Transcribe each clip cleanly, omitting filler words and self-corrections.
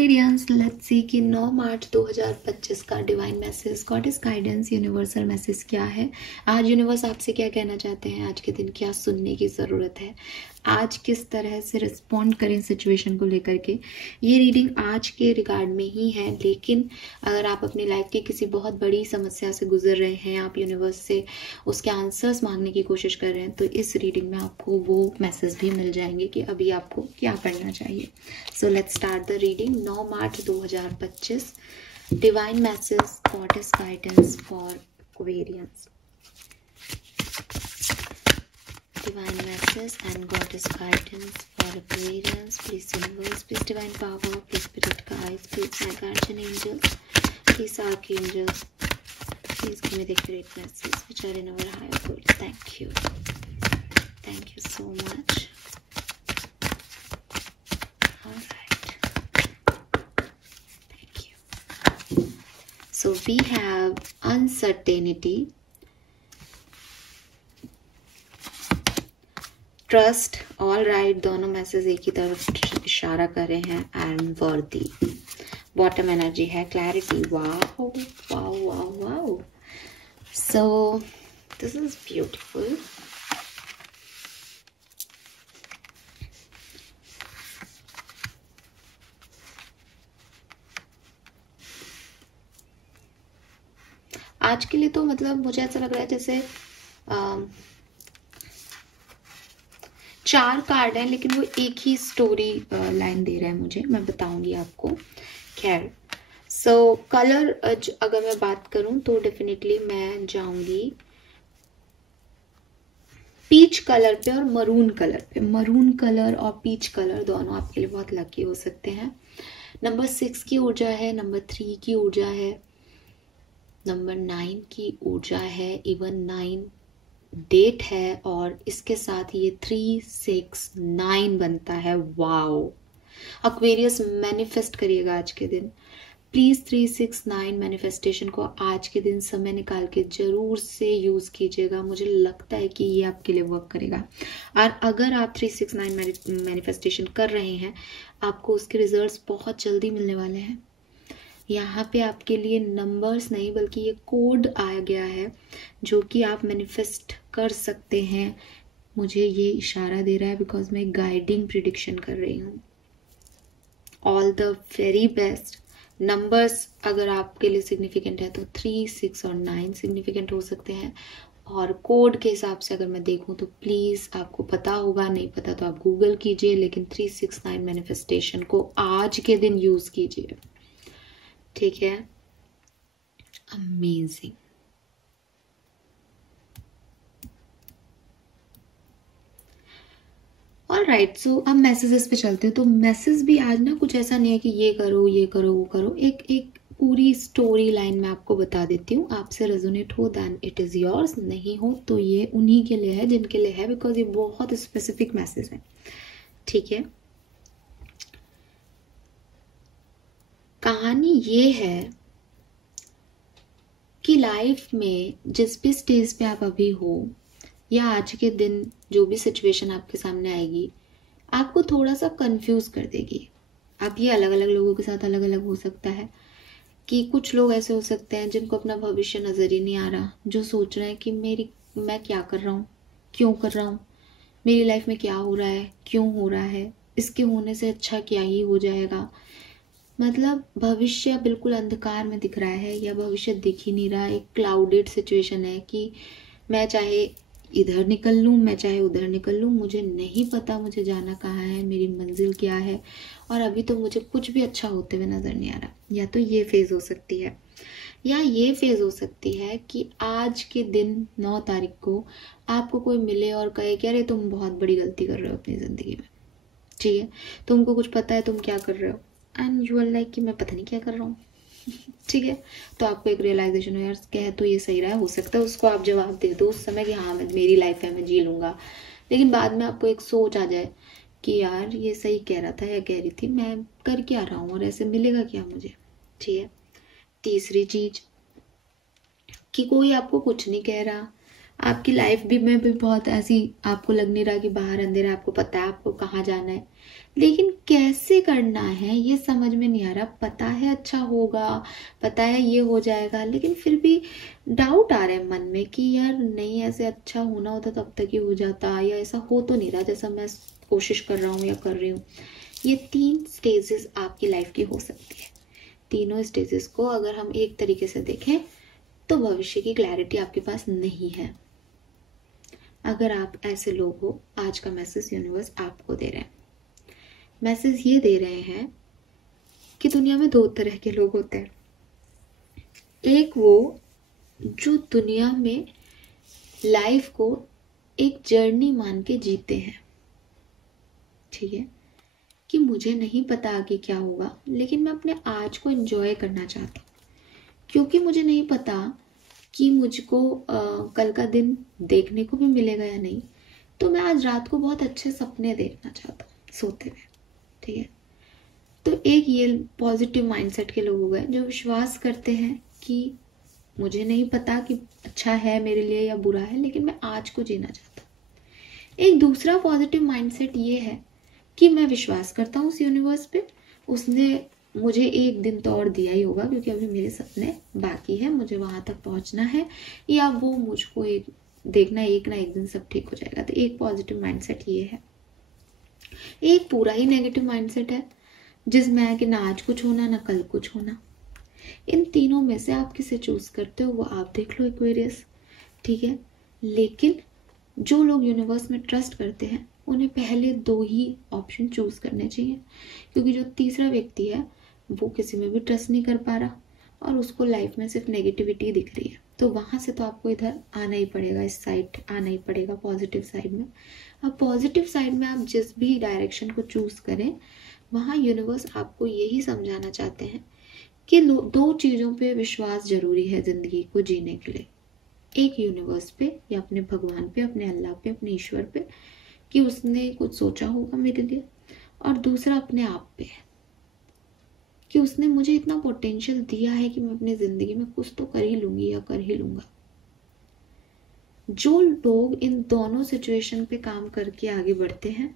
Aquarians, let's see कि 9 मार्च 2025 का divine message, goddess guidance, universal message क्या है। आज यूनिवर्स आपसे क्या कहना चाहते हैं, आज के दिन क्या सुनने की ज़रूरत है, आज किस तरह से रिस्पॉन्ड करें सिचुएशन को लेकर के। ये रीडिंग आज के रिगार्ड में ही है, लेकिन अगर आप अपनी लाइफ की किसी बहुत बड़ी समस्या से गुजर रहे हैं, आप यूनिवर्स से उसके आंसर्स मांगने की कोशिश कर रहे हैं, तो इस रीडिंग में आपको वो मैसेज भी मिल जाएंगे कि अभी आपको क्या करना चाहिए। So let's start the reading. 9 March 2025, divine message, goddess guidance for Aquarians. Divine message and goddess guidance for Aquarians. Please universe, please divine power, please spirit guides, please my guardian angels, please archangels, please give me the accurate message which are in our higher good. Thank you so much. All right, thank you. So we have uncertainty, trust, all right, दोनों message एक ही तरफ इशारा कर रहे हैं, and वर्दी। Bottom energy है clarity. Wow wow wow wow, so this is beautiful. आज के लिए तो मतलब मुझे ऐसा लग रहा है जैसे 4 कार्ड हैं, लेकिन वो एक ही स्टोरी लाइन दे रहा है मुझे, मैं बताऊंगी आपको। खैर, सो कलर अगर मैं बात करूं तो डेफिनेटली मैं जाऊंगी पीच कलर पे और मरून कलर पे। मरून कलर और पीच कलर दोनों आपके लिए बहुत लकी हो सकते हैं। नंबर 6 की ऊर्जा है, नंबर 3 की ऊर्जा है, नंबर 9 की ऊर्जा है, इवन 9 डेट है, और इसके साथ ये 369 बनता है। वाओ, एक्वेरियस मैनिफेस्ट करिएगा आज के दिन प्लीज। 369 मैनिफेस्टेशन को आज के दिन समय निकाल के जरूर से यूज कीजिएगा, मुझे लगता है कि ये आपके लिए वर्क करेगा। और अगर आप 369 मैनिफेस्टेशन कर रहे हैं, आपको उसके रिजल्ट्स बहुत जल्दी मिलने वाले हैं। यहाँ पे आपके लिए नंबर्स नहीं बल्कि ये कोड आ गया है जो कि आप मैनिफेस्ट कर सकते हैं। मुझे ये इशारा दे रहा है बिकॉज मैं गाइडिंग प्रिडिक्शन कर रही हूँ। All the very best. Numbers अगर आपके लिए सिग्निफिकेंट है तो 3, 6 और 9 सिग्निफिकेंट हो सकते हैं, और कोड के हिसाब से अगर मैं देखूं तो प्लीज आपको पता होगा, नहीं पता तो आप गूगल कीजिए, लेकिन 369 मैनिफेस्टेशन को आज के दिन यूज कीजिए, ठीक है। अमेजिंग। ऑल राइट, सो अब मैसेजेस पे चलते हैं। तो मैसेज भी आज ना कुछ ऐसा नहीं है कि ये करो ये करो वो करो, एक पूरी स्टोरी लाइन मैं आपको बता देती हूँ। आपसे रेजोनेट हो देन इट इज योर्स, नहीं हो तो ये उन्हीं के लिए है जिनके लिए है, बिकॉज ये बहुत स्पेसिफिक मैसेज है, ठीक है। कहानी ये है कि लाइफ में जिस भी स्टेज पे आप अभी हो, या आज के दिन जो भी सिचुएशन आपके सामने आएगी, आपको थोड़ा सा कंफ्यूज कर देगी। अब ये अलग अलग लोगों के साथ अलग अलग हो सकता है कि कुछ लोग ऐसे हो सकते हैं जिनको अपना भविष्य नजर ही नहीं आ रहा, जो सोच रहे हैं कि मैं क्या कर रहा हूँ, क्यों कर रहा हूँ, मेरी लाइफ में क्या हो रहा है, क्यों हो रहा है, इसके होने से अच्छा क्या ही हो जाएगा। मतलब भविष्य बिल्कुल अंधकार में दिख रहा है, या भविष्य दिख ही नहीं रहा। एक क्लाउडेड सिचुएशन है कि मैं चाहे इधर निकल लूँ, मैं चाहे उधर निकल लूँ, मुझे नहीं पता मुझे जाना कहाँ है, मेरी मंजिल क्या है, और अभी तो मुझे कुछ भी अच्छा होते हुए नजर नहीं आ रहा। या तो ये फेज हो सकती है, या ये फेज हो सकती है कि आज के दिन 9 तारीख को आपको कोई मिले और कहे कि अरे तुम बहुत बड़ी गलती कर रहे हो अपनी जिंदगी में, ठीक है, तुमको कुछ पता है तुम क्या कर रहे हो, एंड यू आर लाइक कि मैं पता नहीं क्या कर रहा हूँ, ठीक है। तो आपको एक रियलाइजेशन हो, यार कह तो ये सही रहा है, हो सकता है उसको आप जवाब दे दो उस समय कि हाँ मेरी लाइफ है, मैं जी लूंगा, लेकिन बाद में आपको एक सोच आ जाए कि यार ये सही कह रहा था या कह रही थी, मैं कर क्या रहा हूँ और ऐसे मिलेगा क्या मुझे, ठीक है। तीसरी चीज कि कोई आपको कुछ नहीं कह रहा, आपकी लाइफ भी में भी बहुत ऐसी आपको लग नहीं रहा कि बाहर अंधेरा, आपको पता है आपको कहाँ जाना है, लेकिन कैसे करना है ये समझ में नहीं आ रहा। पता है अच्छा होगा, पता है ये हो जाएगा, लेकिन फिर भी डाउट आ रहा है मन में कि यार नहीं, ऐसे अच्छा होना होता तब तक ही हो जाता, या ऐसा हो तो नहीं रहा जैसा मैं कोशिश कर रहा हूँ या कर रही हूँ। ये 3 स्टेजेस आपकी लाइफ की हो सकती है। तीनों स्टेजेस को अगर हम एक तरीके से देखें तो भविष्य की क्लैरिटी आपके पास नहीं है। अगर आप ऐसे लोग हो, आज का मैसेज यूनिवर्स आपको दे रहे हैं। मैसेज ये दे रहे हैं कि दुनिया में 2 तरह के लोग होते हैं। एक वो जो दुनिया में लाइफ को एक जर्नी मान के जीते हैं, ठीक है, कि मुझे नहीं पता आगे क्या होगा, लेकिन मैं अपने आज को एंजॉय करना चाहता हूँ, क्योंकि मुझे नहीं पता कि मुझको कल का दिन देखने को भी मिलेगा या नहीं, तो मैं आज रात को बहुत अच्छे सपने देखना चाहता हूँ सोते हुए, ठीक है। तो एक ये पॉजिटिव माइंडसेट के लोग हो गए जो विश्वास करते हैं कि मुझे नहीं पता कि अच्छा है मेरे लिए या बुरा है, लेकिन मैं आज को जीना चाहता हूँ। एक दूसरा पॉजिटिव माइंडसेट ये है कि मैं विश्वास करता हूँ उस यूनिवर्स पे, उसने मुझे एक दिन तो और दिया ही होगा, क्योंकि अभी मेरे सपने बाकी है, मुझे वहां तक पहुंचना है, या वो मुझको एक देखना, एक ना एक दिन सब ठीक हो जाएगा। तो एक पॉजिटिव माइंडसेट ये है। एक पूरा ही नेगेटिव माइंडसेट है जिसमें है कि ना आज कुछ होना ना कल कुछ होना। इन तीनों में से आप किसे चूज करते हो वो आप देख लो, एक्वेरियस, ठीक है। लेकिन जो लोग यूनिवर्स में ट्रस्ट करते हैं उन्हें पहले 2 ही ऑप्शन चूज करने चाहिए, क्योंकि जो तीसरा व्यक्ति है वो किसी में भी ट्रस्ट नहीं कर पा रहा और उसको लाइफ में सिर्फ नेगेटिविटी दिख रही है। तो वहां से तो आपको इधर आना ही पड़ेगा, इस साइड आना ही पड़ेगा, पॉजिटिव साइड में। अब पॉजिटिव साइड में आप जिस भी डायरेक्शन को चूज करें, वहां यूनिवर्स आपको यही समझाना चाहते हैं कि 2 चीजों पे विश्वास जरूरी है जिंदगी को जीने के लिए। एक यूनिवर्स पे या अपने भगवान पे, अपने अल्लाह पे, अपने ईश्वर पे, कि उसने कुछ सोचा होगा मेरे लिए, और दूसरा अपने आप पे कि उसने मुझे इतना पोटेंशियल दिया है कि मैं अपनी जिंदगी में कुछ तो कर ही लूंगी या कर ही लूंगा। जो लोग इन दोनों सिचुएशन पे काम करके आगे बढ़ते हैं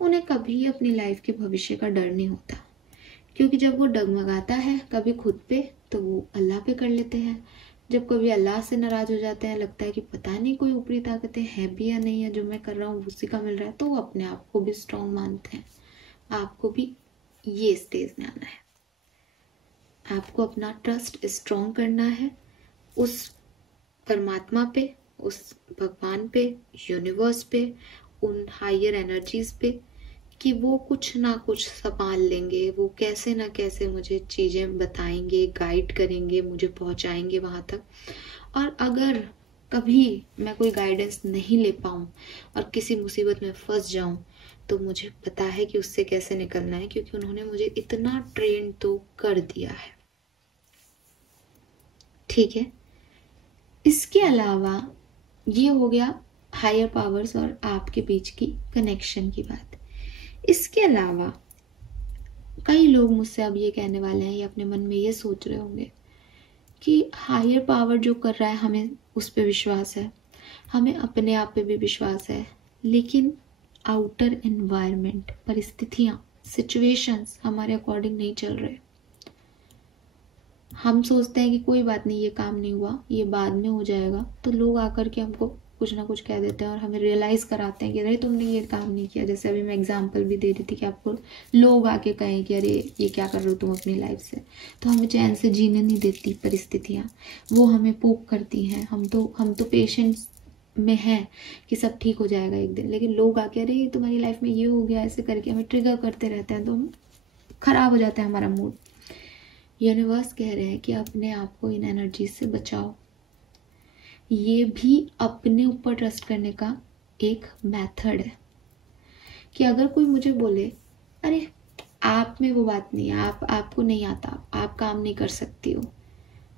उन्हें कभी अपनी लाइफ के भविष्य का डर नहीं होता, क्योंकि जब वो डगमगाता है कभी खुद पे तो वो अल्लाह पे कर लेते हैं, जब कभी अल्लाह से नाराज हो जाते हैं, लगता है कि पता नहीं कोई ऊपरी ताकतें हैं भी या नहीं है, जो मैं कर रहा हूँ उसी का मिल रहा है, तो वो अपने आप को भी स्ट्रांग मानते हैं। आपको भी ये स्टेज में आना है, आपको अपना ट्रस्ट स्ट्रांग करना है उस परमात्मा पे, उस भगवान पे, यूनिवर्स पे, उन हायर एनर्जीज पे, कि वो कुछ ना कुछ संभाल लेंगे, वो कैसे ना कैसे मुझे चीजें बताएंगे, गाइड करेंगे, मुझे पहुंचाएंगे वहां तक। और अगर कभी मैं कोई गाइडेंस नहीं ले पाऊं और किसी मुसीबत में फंस जाऊं, तो मुझे पता है कि उससे कैसे निकलना है, क्योंकि उन्होंने मुझे इतना ट्रेन तो कर दिया है, ठीक है। इसके अलावा ये हो गया हायर पावर्स और आपके बीच की कनेक्शन की बात। इसके अलावा कई लोग मुझसे अब ये कहने वाले हैं या अपने मन में ये सोच रहे होंगे कि हायर पावर जो कर रहा है हमें उस पर विश्वास है, हमें अपने आप पे भी विश्वास है, लेकिन आउटर एनवायरनमेंट, परिस्थितियां, सिचुएशंस हमारे अकॉर्डिंग नहीं चल रहे। हम सोचते हैं कि कोई बात नहीं, ये काम नहीं हुआ, ये बाद में हो जाएगा, तो लोग आकर के हमको कुछ ना कुछ कह देते हैं और हमें रियलाइज कराते हैं कि अरे तुमने ये काम नहीं किया। जैसे अभी मैं एग्जांपल भी दे रही थी कि आपको लोग आके कहें कि अरे ये क्या कर रहे हो तुम अपनी लाइफ से, तो हमें चैन से जीने नहीं देती परिस्थितियाँ, वो हमें पोक करती हैं। हम तो पेशेंस में हैं कि सब ठीक हो जाएगा एक दिन, लेकिन लोग आके अरे तुम्हारी लाइफ में ये हो गया, ऐसे करके हमें ट्रिगर करते रहते हैं, तो हम खराब हो जाता है हमारा मूड। यूनिवर्स कह रहे हैं कि अपने आप को इन एनर्जी से बचाओ। ये भी अपने ऊपर ट्रस्ट करने का एक मेथड है कि अगर कोई मुझे बोले अरे आप में वो बात नहीं है, आपको नहीं आता, आप काम नहीं कर सकती हो,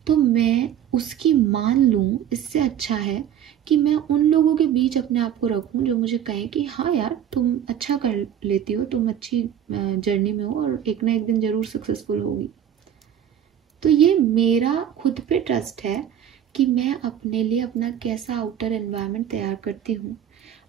तो मैं उसकी मान लूं। इससे अच्छा है कि मैं उन लोगों के बीच अपने आप को रखूं जो मुझे कहें कि हाँ यार तुम अच्छा कर लेती हो, तुम अच्छी जर्नी में हो और एक ना एक दिन जरूर सक्सेसफुल होगी। तो ये मेरा खुद पे ट्रस्ट है कि मैं अपने लिए अपना कैसा आउटर एनवायरनमेंट तैयार करती हूँ।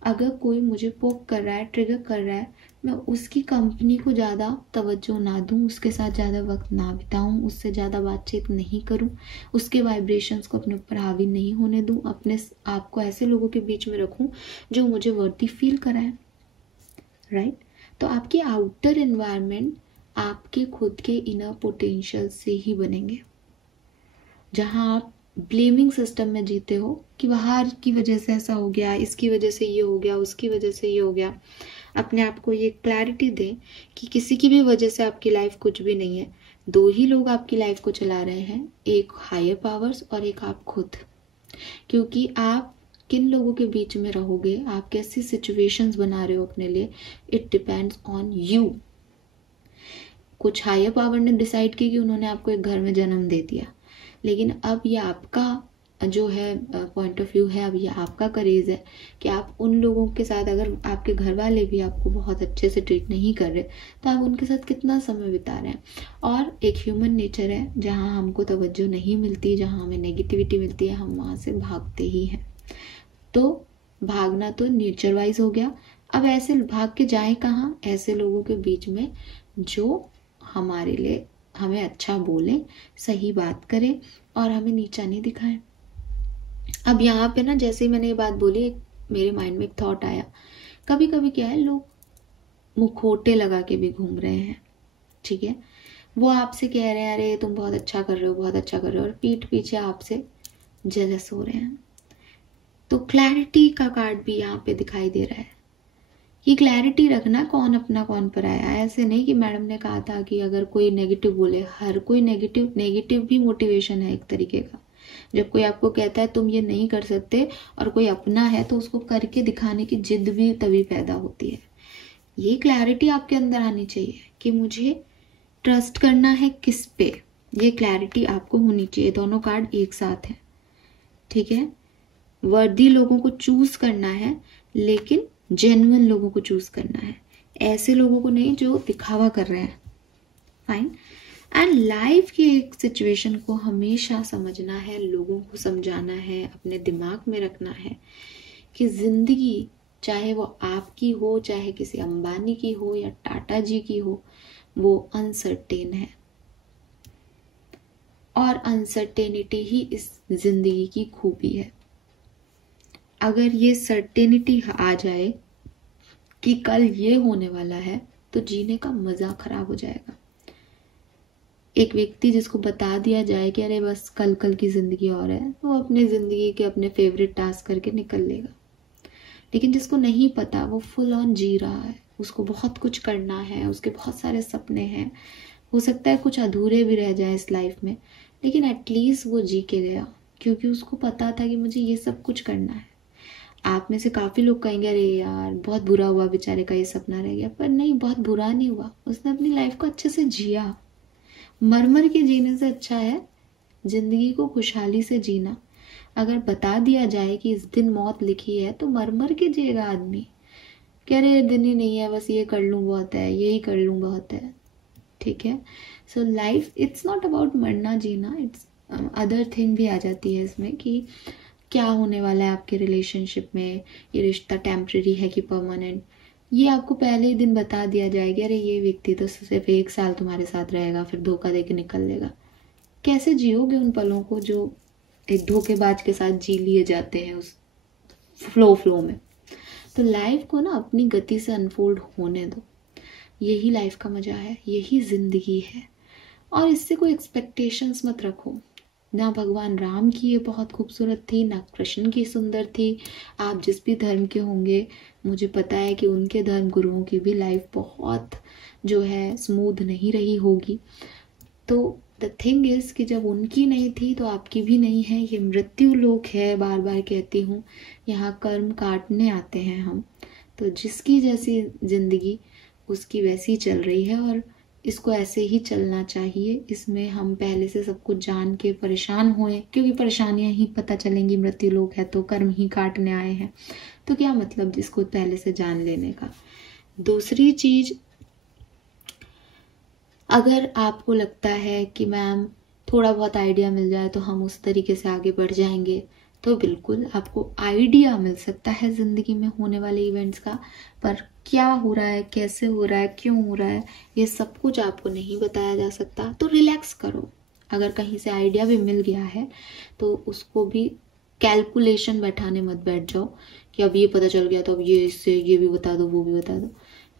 अगर कोई मुझे पोक कर रहा है, ट्रिगर कर रहा है, मैं उसकी कंपनी को ज़्यादा तवज्जो ना दूँ, उसके साथ ज़्यादा वक्त ना बिताऊँ, उससे ज़्यादा बातचीत नहीं करूँ, उसके वाइब्रेशंस को अपने ऊपर हावी नहीं होने दूँ, अपने आप को ऐसे लोगों के बीच में रखूँ जो मुझे वर्दी फील कराएं, राइट। तो आपकी आउटर एनवायरनमेंट आपके खुद के इनर पोटेंशियल से ही बनेंगे। जहाँ आप ब्लेमिंग सिस्टम में जीते हो कि बाहर की वजह से ऐसा हो गया, इसकी वजह से ये हो गया, उसकी वजह से ये हो गया, अपने आप को ये क्लैरिटी दें कि किसी की भी वजह से आपकी लाइफ कुछ भी नहीं है। दो ही लोग आपकी लाइफ को चला रहे हैं, एक हायर पावर्स और एक आप खुद। क्योंकि आप किन लोगों के बीच में रहोगे, आप कैसी सिचुएशंस बना रहे हो अपने लिए, इट डिपेंड्स ऑन यू। कुछ हायर पावर ने डिसाइड किया कि उन्होंने आपको एक घर में जन्म दे दिया, लेकिन अब ये आपका जो है पॉइंट ऑफ व्यू है, अब ये आपका करेज है कि आप उन लोगों के साथ, अगर आपके घर वाले भी आपको बहुत अच्छे से ट्रीट नहीं कर रहे, तो आप उनके साथ कितना समय बिता रहे हैं। और एक ह्यूमन नेचर है, जहाँ हमको तवज्जो नहीं मिलती, जहाँ हमें नेगेटिविटी मिलती है, हम वहाँ से भागते ही हैं। तो भागना तो नेचर वाइज हो गया। अब ऐसे भाग के जाएं कहाँ? ऐसे लोगों के बीच में जो हमारे लिए हमें अच्छा बोले, सही बात करें और हमें नीचा नहीं दिखाएं। अब यहाँ पे ना, जैसे ही मैंने ये बात बोली, मेरे माइंड में एक थॉट आया। कभी कभी क्या है, लोग मुखौटे लगा के भी घूम रहे हैं, ठीक है। वो आपसे कह रहे हैं अरे तुम बहुत अच्छा कर रहे हो, बहुत अच्छा कर रहे हो, और पीठ पीछे आपसे जेलस हो रहे हैं। तो क्लैरिटी का कार्ड भी यहाँ पे दिखाई दे रहा है। ये क्लैरिटी रखना कौन अपना कौन पराया। ऐसे नहीं कि मैडम ने कहा था कि अगर कोई नेगेटिव बोले, हर कोई नेगेटिव भी मोटिवेशन है एक तरीके का। जब कोई आपको कहता है तुम ये नहीं कर सकते और कोई अपना है, तो उसको करके दिखाने की जिद भी तभी पैदा होती है। ये क्लैरिटी आपके अंदर आनी चाहिए कि मुझे ट्रस्ट करना है किस पे, ये क्लैरिटी आपको होनी चाहिए। दोनों कार्ड एक साथ हैं, ठीक है। वर्दी लोगों को चूज करना है, लेकिन जेन्युइन लोगों को चूज करना है, ऐसे लोगों को नहीं जो दिखावा कर रहे हैं। फाइन। एंड लाइफ की एक सिचुएशन को हमेशा समझना है, लोगों को समझाना है, अपने दिमाग में रखना है कि जिंदगी चाहे वो आपकी हो, चाहे किसी अंबानी की हो या टाटा जी की हो, वो अनसर्टेन है। और अनसर्टेनिटी ही इस जिंदगी की खूबी है। अगर ये सर्टेनिटी आ जाए कि कल ये होने वाला है, तो जीने का मजा खराब हो जाएगा। एक व्यक्ति जिसको बता दिया जाए कि अरे बस कल कल की जिंदगी और है, वो अपने जिंदगी के अपने फेवरेट टास्क करके निकल लेगा। लेकिन जिसको नहीं पता, वो फुल ऑन जी रहा है, उसको बहुत कुछ करना है, उसके बहुत सारे सपने हैं, हो सकता है कुछ अधूरे भी रह जाए इस लाइफ में, लेकिन एटलीस्ट वो जी के गया, क्योंकि उसको पता था कि मुझे ये सब कुछ करना है। आप में से काफ़ी लोग कहेंगे अरे यार बहुत बुरा हुआ, बेचारे का ये सपना रह गया। पर नहीं, बहुत बुरा नहीं हुआ, उसने अपनी लाइफ को अच्छे से जिया। मर के जीने से अच्छा है जिंदगी को खुशहाली से जीना। अगर बता दिया जाए कि इस दिन मौत लिखी है, तो मर के जिएगा आदमी, कह रहे दिन ही नहीं है, बस ये कर लूँ बहुत है, यही कर लूँ बहुत है, ठीक है। So life it's not about मरना जीना, इट्स अदर थिंग भी आ जाती है इसमें कि क्या होने वाला है आपके रिलेशनशिप में, ये रिश्ता टेम्परेरी है कि परमानेंट। ये आपको पहले ही दिन बता दिया जाएगा, अरे ये व्यक्ति तो सिर्फ 1 साल तुम्हारे साथ रहेगा, फिर धोखा दे के निकल लेगा। कैसे जियोगे उन पलों को जो एक धोखेबाज के साथ जी लिए जाते हैं उस फ्लो में। तो लाइफ को ना अपनी गति से अनफोल्ड होने दो, यही लाइफ का मजा है, यही जिंदगी है। और इससे कोई एक्सपेक्टेशंस मत रखो। ना भगवान राम की ये बहुत खूबसूरत थी, ना कृष्ण की सुंदर थी। आप जिस भी धर्म के होंगे, मुझे पता है कि उनके धर्म गुरुओं की भी लाइफ बहुत जो है स्मूथ नहीं रही होगी। तो द थिंग इज कि जब उनकी नहीं थी तो आपकी भी नहीं है। ये मृत्यु लोक है, बार बार कहती हूँ, यहाँ कर्म काटने आते हैं हम। तो जिसकी जैसी जिंदगी उसकी वैसी चल रही है, और इसको ऐसे ही चलना चाहिए। इसमें हम पहले से सब कुछ जान के परेशान हुए, क्योंकि परेशानियां ही पता चलेंगी। मृत्यु लोक है तो कर्म ही काटने आए हैं, तो क्या मतलब जिसको पहले से जान लेने का। दूसरी चीज, अगर आपको लगता है कि मैम थोड़ा बहुत आइडिया मिल जाए तो हम उस तरीके से आगे बढ़ जाएंगे। तो बिल्कुल आपको आइडिया मिल सकता है ज़िंदगी में होने वाले इवेंट्स का, पर क्या हो रहा है, कैसे हो रहा है, क्यों हो रहा है, ये सब कुछ आपको नहीं बताया जा सकता। तो रिलैक्स करो। अगर कहीं से आइडिया भी मिल गया है तो उसको भी कैलकुलेशन बैठाने मत बैठ जाओ कि अब ये पता चल गया तो अब ये इससे ये भी बता दो वो भी बता दो।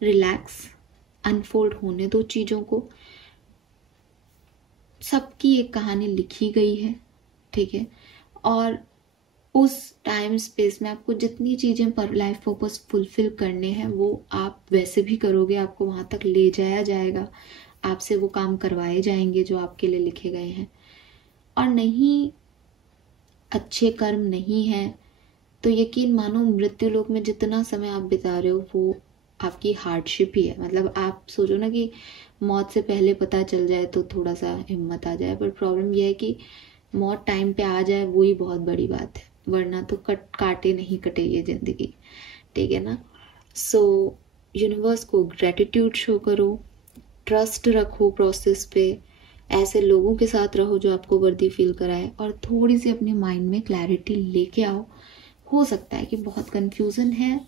रिलैक्स, अनफोल्ड होने दो चीज़ों को। सबकी एक कहानी लिखी गई है, ठीक है, और उस टाइम स्पेस में आपको जितनी चीज़ें पर लाइफ पर्पस फुलफिल करने हैं वो आप वैसे भी करोगे, आपको वहाँ तक ले जाया जाएगा, आपसे वो काम करवाए जाएंगे जो आपके लिए लिखे गए हैं। और नहीं, अच्छे कर्म नहीं है तो यकीन मानो मृत्यु लोक में जितना समय आप बिता रहे हो वो आपकी हार्डशिप ही है। मतलब आप सोचो ना कि मौत से पहले पता चल जाए तो थोड़ा सा हिम्मत आ जाए, पर प्रॉब्लम यह है कि मौत टाइम पे आ जाए वो ही बहुत बड़ी बात है, वरना तो काटे नहीं कटे ये जिंदगी, ठीक है ना। सो यूनिवर्स को ग्रेटिट्यूड शो करो, ट्रस्ट रखो प्रोसेस पे, ऐसे लोगों के साथ रहो जो आपको वर्दी फील कराए, और थोड़ी सी अपने माइंड में क्लैरिटी लेके आओ। हो सकता है कि बहुत कंफ्यूजन है,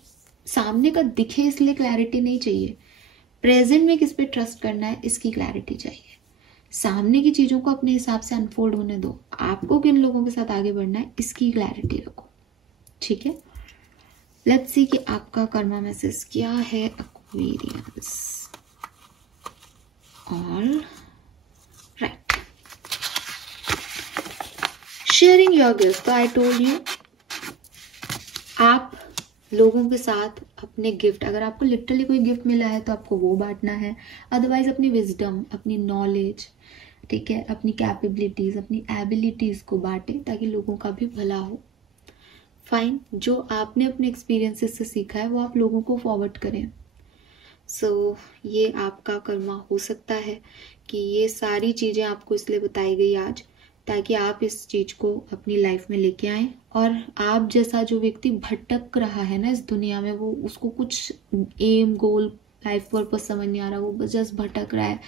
सामने का दिखे इसलिए क्लैरिटी नहीं चाहिए, प्रेजेंट में किस पे ट्रस्ट करना है इसकी क्लैरिटी चाहिए। सामने की चीज़ों को अपने हिसाब से अनफोल्ड होने दो, आपको किन लोगों के साथ आगे बढ़ना है इसकी क्लैरिटी रखो, ठीक है। लेट्स सी कि आपका कर्मा मैसेज क्या है Aquarians. All right, sharing your gift. तो आई टोल्ड यू, आप लोगों के साथ अपने गिफ्ट, अगर आपको लिटरली कोई गिफ्ट मिला है तो आपको वो बांटना है, अदरवाइज अपनी विजडम, अपनी नॉलेज, ठीक है, अपनी कैपेबिलिटीज, अपनी एबिलिटीज को बांटे ताकि लोगों का भी भला हो। फाइन, जो आपने अपने एक्सपीरियंसेस से सीखा है वो आप लोगों को फॉरवर्ड करें। सो ये आपका कर्मा हो सकता है कि ये सारी चीज़ें आपको इसलिए बताई गई आज ताकि आप इस चीज़ को अपनी लाइफ में लेके आएँ, और आप जैसा जो व्यक्ति भटक रहा है ना इस दुनिया में, वो उसको कुछ एम गोल लाइफ पर्पस समझ नहीं आ रहा, वो जस्ट भटक रहा है,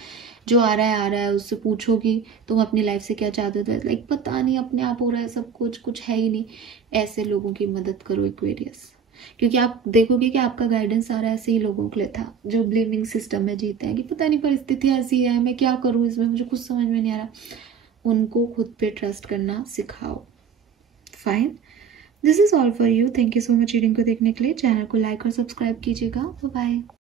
जो आ रहा है उससे पूछो कि तुम अपनी लाइफ से क्या चाहते हो, लाइक पता नहीं अपने आप हो रहा है सब कुछ है ही नहीं। ऐसे लोगों की मदद करो एक्वेरियस, क्योंकि आप देखोगे कि आपका गाइडेंस आ रहा है ऐसे ही लोगों के लिए था जो ब्लेमिंग सिस्टम में जीते हैं कि पता नहीं परिस्थिति ऐसी है, मैं क्या करूँ इसमें, मुझे कुछ समझ में नहीं आ रहा। उनको खुद पे ट्रस्ट करना सिखाओ। Fine, this is all for you. Thank you so much reading को देखने के लिए। चैनल को लाइक और सब्सक्राइब कीजिएगा। Bye bye.